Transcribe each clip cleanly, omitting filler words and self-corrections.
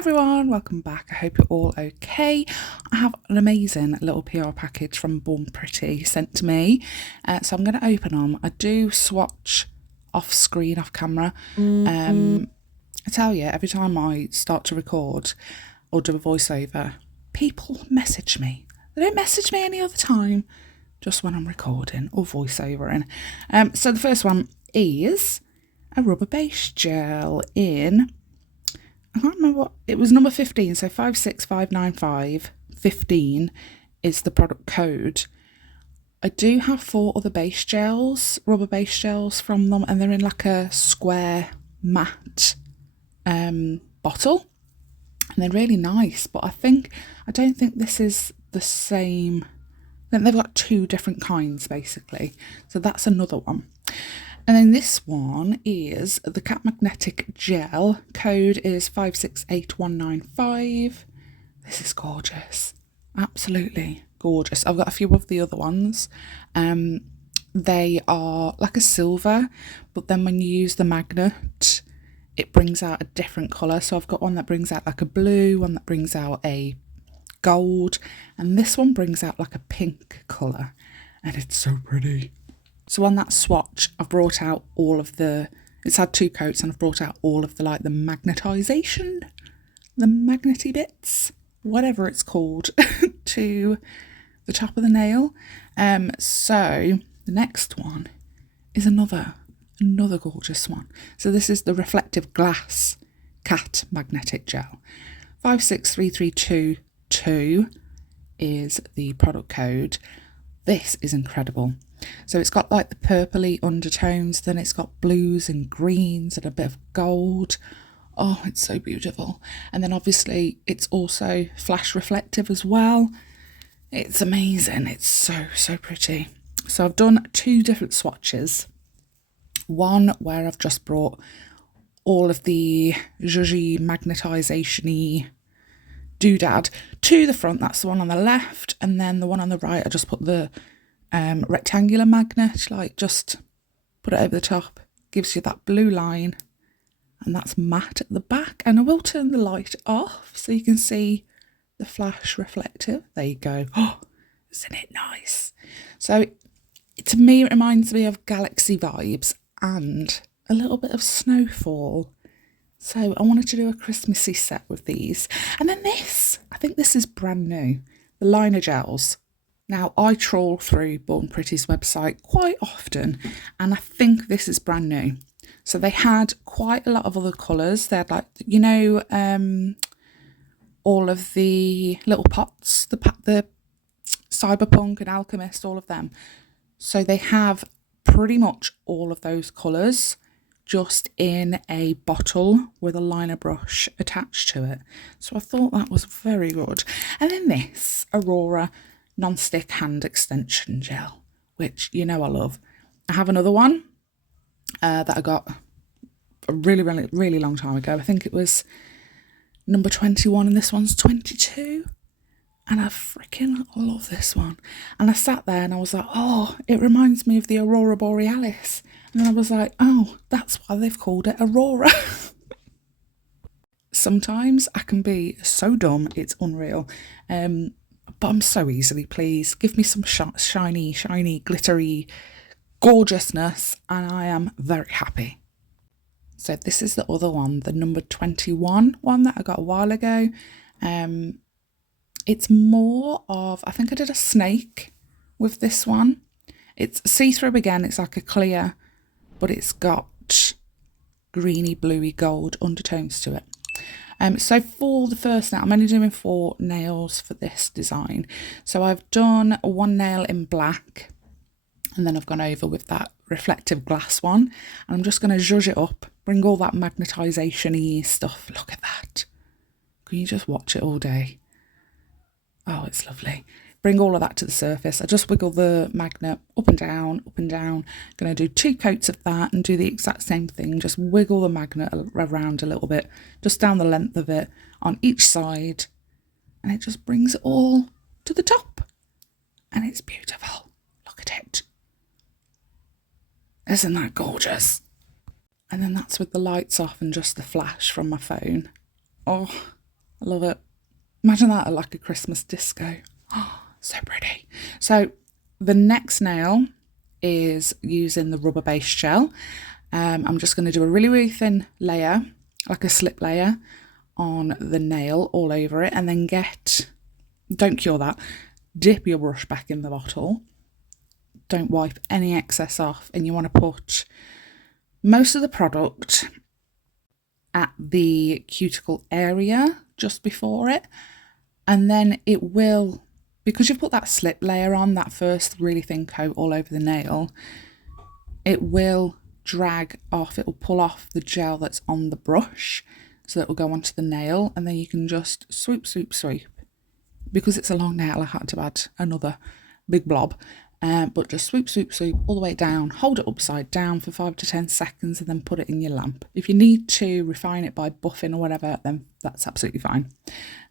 everyone, welcome back. I hope you're all okay. I have an amazing little PR package from Born Pretty sent to me, so I'm going to open them. I do swatch off screen, off camera. I tell you, every time I start to record or do a voiceover, people message me. They don't message me any other time, just when I'm recording or voiceovering. So the first one is a rubber base gel in, I can't remember what, it was number 15, so 56595, 15 is the product code. I do have 4 other base gels, rubber base gels from them, and they're in like a square matte bottle, and they're really nice, but I don't think this is the same. I think they've got 2 different kinds basically, so that's another one. And then this one is the Cat Magnetic Gel. Code is 568195. This is gorgeous. Absolutely gorgeous. I've got a few of the other ones. They are like a silver, but then when you use the magnet, it brings out a different colour. So I've got one that brings out like a blue, one that brings out a gold, and this one brings out like a pink colour. And it's so pretty. So on that swatch, I've brought out all of it's had 2 coats, and I've brought out all of the magnetisation, the magnety bits, whatever it's called, to the top of the nail. So the next one is another gorgeous one. So this is the Reflective Glass Cat Magnetic Gel. 563322 is the product code. This is incredible. So it's got like the purpley undertones, then it's got blues and greens and a bit of gold. Oh, it's so beautiful. And then obviously it's also flash reflective as well. It's amazing. It's so pretty. So I've done 2 different swatches. One where I've just brought all of the zhuzhy magnetisation-y doodad to the front. That's the one on the left, and then the one on the right, I just put the rectangular magnet, like just put it over the top, gives you that blue line, and that's matte at the back. And I will turn the light off so you can see the flash reflective. There you go. Oh, isn't it nice? So to me, it reminds me of galaxy vibes and a little bit of snowfall. So I wanted to do a Christmassy set with these. And then this, I think this is brand new, the liner gels. Now, I trawl through Born Pretty's website quite often, and I think this is brand new. So they had quite a lot of other colours. They had like, all of the little pots, the Cyberpunk and Alchemist, all of them. So they have pretty much all of those colours just in a bottle with a liner brush attached to it. So I thought that was very good. And then this Aurora non-stick hand extension gel, which I love. I have another one that I got a really long time ago. I think it was number 21 and this one's 22, and I freaking love this one. And I sat there and I was like, oh, it reminds me of the Aurora Borealis, and then I was like, oh, that's why they've called it Aurora. Sometimes I can be so dumb, it's unreal. But I'm so easily pleased. Give me some shiny, glittery gorgeousness, and I am very happy. So this is the other one, the number 21 one that I got a while ago. It's more of, I think I did a snake with this one. It's see-through again, it's like a clear, but it's got greeny, bluey, gold undertones to it. So for the first nail, I'm only doing 4 nails for this design. So I've done 1 nail in black, and then I've gone over with that reflective glass one, and I'm just going to zhuzh it up, bring all that magnetisation-y stuff. Look at that. Can you just watch it all day? Oh, it's lovely. Bring all of that to the surface. I just wiggle the magnet up and down, up and down. Going to do 2 coats of that and do the exact same thing. Just wiggle the magnet around a little bit, just down the length of it on each side. And it just brings it all to the top. And it's beautiful. Look at it. Isn't that gorgeous? And then that's with the lights off and just the flash from my phone. Oh, I love it. Imagine that at like a Christmas disco. Oh, so pretty. So the next nail is using the rubber base gel. I'm just going to do a really, really thin layer, like a slip layer on the nail all over it, and then don't cure that, dip your brush back in the bottle. Don't wipe any excess off, and you want to put most of the product at the cuticle area just before it, and then it will, because you've put that slip layer on, that first really thin coat all over the nail, it will drag off, it will pull off the gel that's on the brush, so that will go onto the nail, and then you can just swoop, swoop, swoop. Because it's a long nail, I had to add another big blob, but just swoop, swoop, swoop all the way down, hold it upside down for 5 to 10 seconds, and then put it in your lamp. If you need to refine it by buffing or whatever, then that's absolutely fine.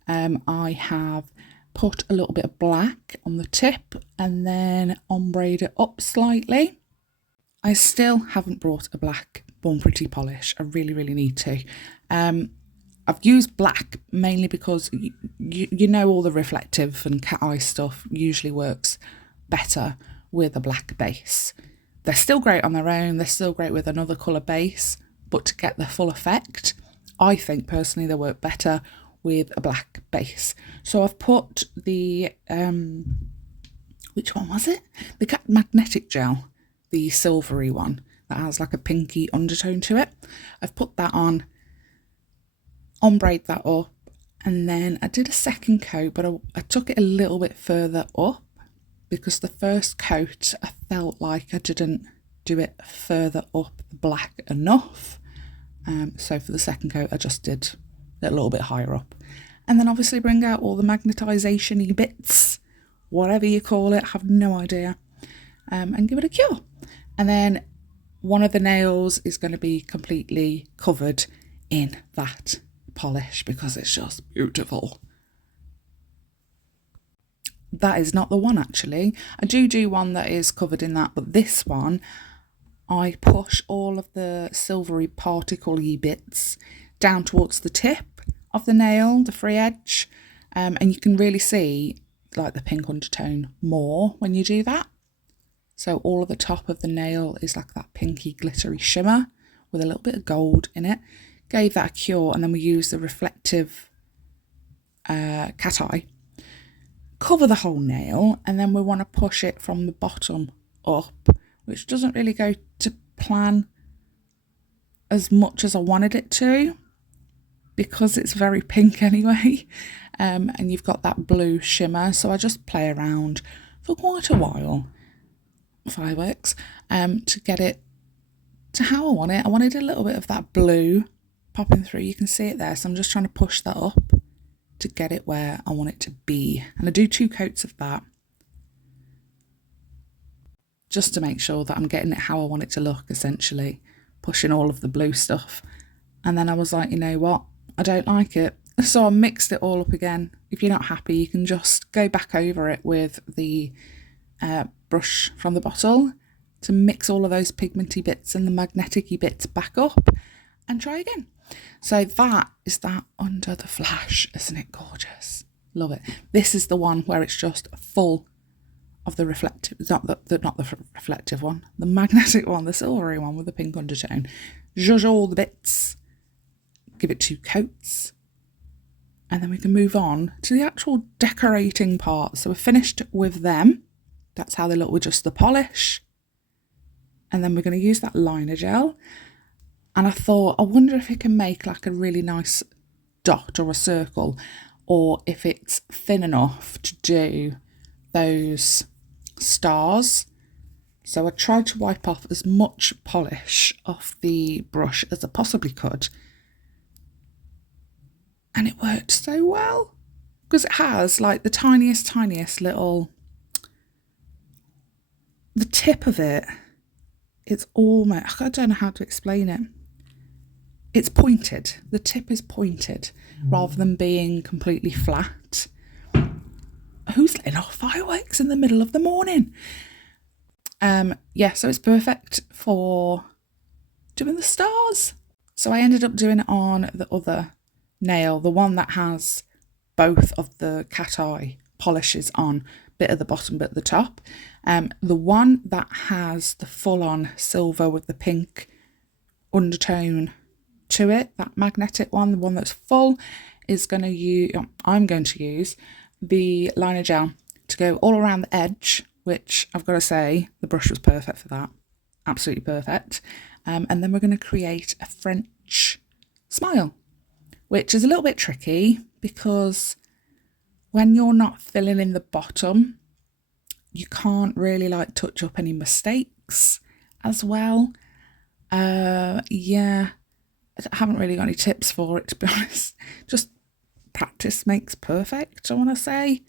I have put a little bit of black on the tip and then ombreed it up slightly. I still haven't brought a black Born Pretty polish. I really, really need to. I've used black mainly because you know all the reflective and cat eye stuff usually works better with a black base. They're still great on their own, they're still great with another colour base, but to get the full effect, I think personally they work better with a black base. So I've put the, which one was it? The Cat Magnetic Gel, the silvery one that has like a pinky undertone to it. I've put that on, ombreed that up, and then I did a second coat, but I took it a little bit further up because the first coat I felt like I didn't do it further up the black enough. So for the second coat I just did it a little bit higher up, and then obviously bring out all the magnetisation-y bits, whatever you call it, I have no idea, and give it a cure. And then one of the nails is going to be completely covered in that polish because it's just beautiful. That is not the one actually. I do one that is covered in that, but this one I push all of the silvery particle-y bits down towards the tip of the nail, the free edge, and you can really see like the pink undertone more when you do that. So all of the top of the nail is like that pinky glittery shimmer with a little bit of gold in it. Gave that a cure, and then we used the reflective cat eye. Cover the whole nail, and then we want to push it from the bottom up, which doesn't really go to plan as much as I wanted it to because it's very pink anyway, and you've got that blue shimmer, so I just play around for quite a while, fireworks, to get it to how I want it. I wanted a little bit of that blue popping through, you can see it there, so I'm just trying to push that up to get it where I want it to be, and I do 2 coats of that just to make sure that I'm getting it how I want it to look, essentially pushing all of the blue stuff. And then I was like, you know what, I don't like it, so I mixed it all up again. If you're not happy, you can just go back over it with the brush from the bottle to mix all of those pigmenty bits and the magnetic-y bits back up and try again. So that is that under the flash. Isn't it gorgeous? Love it. This is the one where it's just full of the reflective, not the reflective one, the magnetic one, the silvery one with the pink undertone. Zhuzh all the bits, give it 2 coats, and then we can move on to the actual decorating part. So we're finished with them. That's how they look with just the polish. And then we're going to use that liner gel. And I thought, I wonder if it can make like a really nice dot or a circle, or if it's thin enough to do those stars. So I tried to wipe off as much polish off the brush as I possibly could. And it worked so well because it has like the tiniest little, the tip of it, it's almost, I don't know how to explain it. It's pointed. The tip is pointed rather than being completely flat. Who's letting off fireworks in the middle of the morning? Yeah, so it's perfect for doing the stars. So I ended up doing it on the other nail, the one that has both of the cat eye polishes on, bit at the bottom, bit at the top. The one that has the full-on silver with the pink undertone to it, that magnetic one, the one that's full, is going to use, I'm going to use the liner gel to go all around the edge, which I've got to say the brush was perfect for that, absolutely perfect. And then we're going to create a French smile, which is a little bit tricky because when you're not filling in the bottom, you can't really like touch up any mistakes as well. Yeah, I haven't really got any tips for it, to be honest. Just practice makes perfect, I want to say.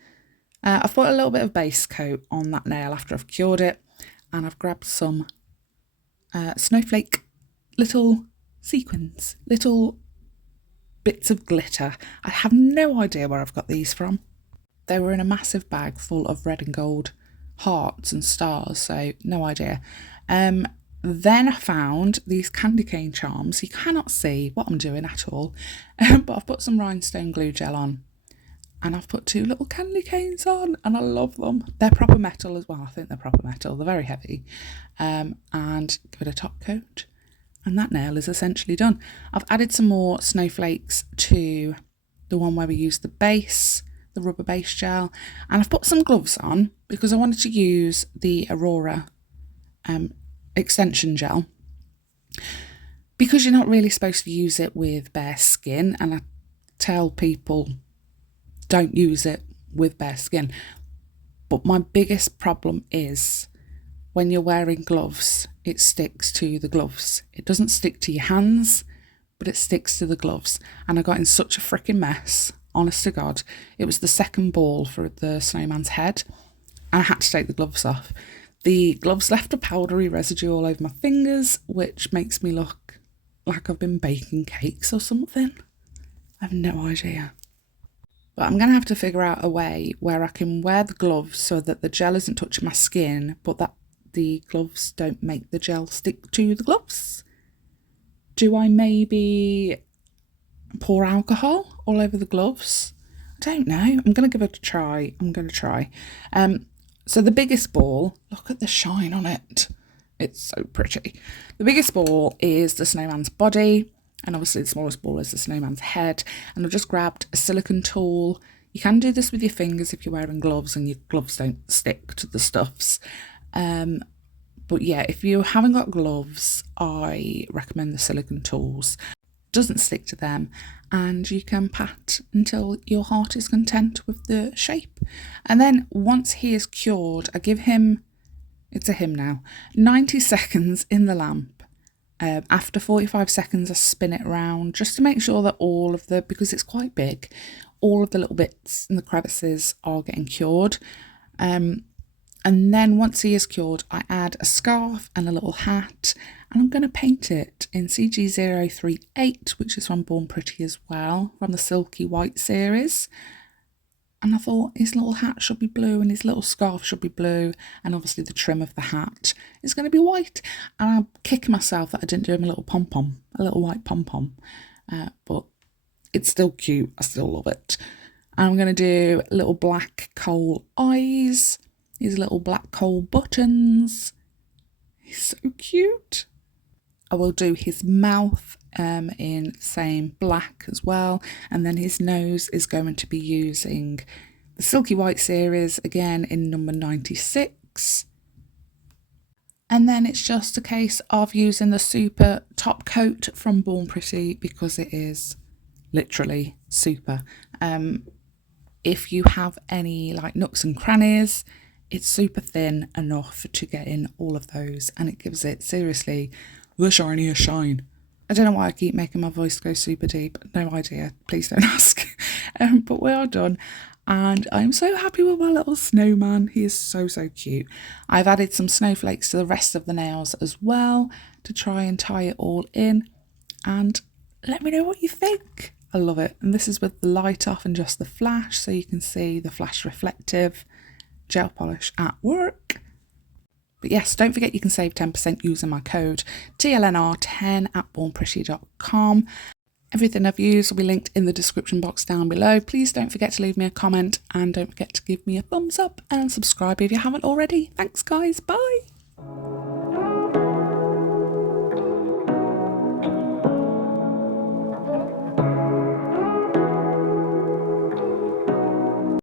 I've put a little bit of base coat on that nail after I've cured it, and I've grabbed some snowflake little sequins, little bits of glitter. I have no idea where I've got these from. They were in a massive bag full of red and gold hearts and stars, so no idea. Then I found these candy cane charms. You cannot see what I'm doing at all, but I've put some rhinestone glue gel on, and I've put 2 little candy canes on, and I love them. They're proper metal as well. I think they're proper metal. They're very heavy. And give it a top coat, and that nail is essentially done. I've added some more snowflakes to the one where we used the base, the rubber base gel, and I've put some gloves on because I wanted to use the Aurora extension gel, because you're not really supposed to use it with bare skin, and I tell people don't use it with bare skin. But my biggest problem is when you're wearing gloves, it sticks to the gloves. It doesn't stick to your hands, but it sticks to the gloves. And I got in such a freaking mess, honest to God. It was the second ball for the snowman's head, and I had to take the gloves off. The gloves left a powdery residue all over my fingers, which makes me look like I've been baking cakes or something. I have no idea. But I'm going to have to figure out a way where I can wear the gloves so that the gel isn't touching my skin, but that the gloves don't make the gel stick to the gloves. Do I maybe pour alcohol all over the gloves? I don't know. I'm going to give it a try. So the biggest ball, look at the shine on it. It's so pretty. The biggest ball is the snowman's body, and obviously the smallest ball is the snowman's head. And I've just grabbed a silicone tool. You can do this with your fingers if you're wearing gloves and your gloves don't stick to the stuffs. But yeah, if you haven't got gloves, I recommend the silicone tools. Doesn't stick to them, and you can pat until your heart is content with the shape. And then once he is cured, I give him, it's a him now, 90 seconds in the lamp. After 45 seconds I spin it around just to make sure that all of the, because it's quite big, all of the little bits and the crevices are getting cured. And then once he is cured, I add a scarf and a little hat, and I'm going to paint it in CG038, which is from Born Pretty as well, from the Silky White series. And I thought his little hat should be blue and his little scarf should be blue, and obviously the trim of the hat is going to be white. And I'm kicking myself that I didn't do him a little pom-pom, a little white pom-pom, but it's still cute. I still love it. And I'm going to do little black coal eyes, these little black coal buttons. He's so cute. I will do his mouth in same black as well, and then his nose is going to be using the Silky White series again in number 96. And then it's just a case of using the super top coat from Born Pretty because it is literally super. If you have any like nooks and crannies, it's super thin enough to get in all of those, and it gives it seriously the shiniest shine. I don't know why I keep making my voice go super deep. No idea. Please don't ask. But we are done, and I'm so happy with my little snowman. He is so, so cute. I've added some snowflakes to the rest of the nails as well to try and tie it all in, and let me know what you think. I love it. And this is with the light off and just the flash, so you can see the flash reflective gel polish at work. But yes, don't forget you can save 10% using my code TLNR10 at bornpretty.com. Everything I've used will be linked in the description box down below. Please don't forget to leave me a comment and don't forget to give me a thumbs up and subscribe if you haven't already. Thanks guys, bye.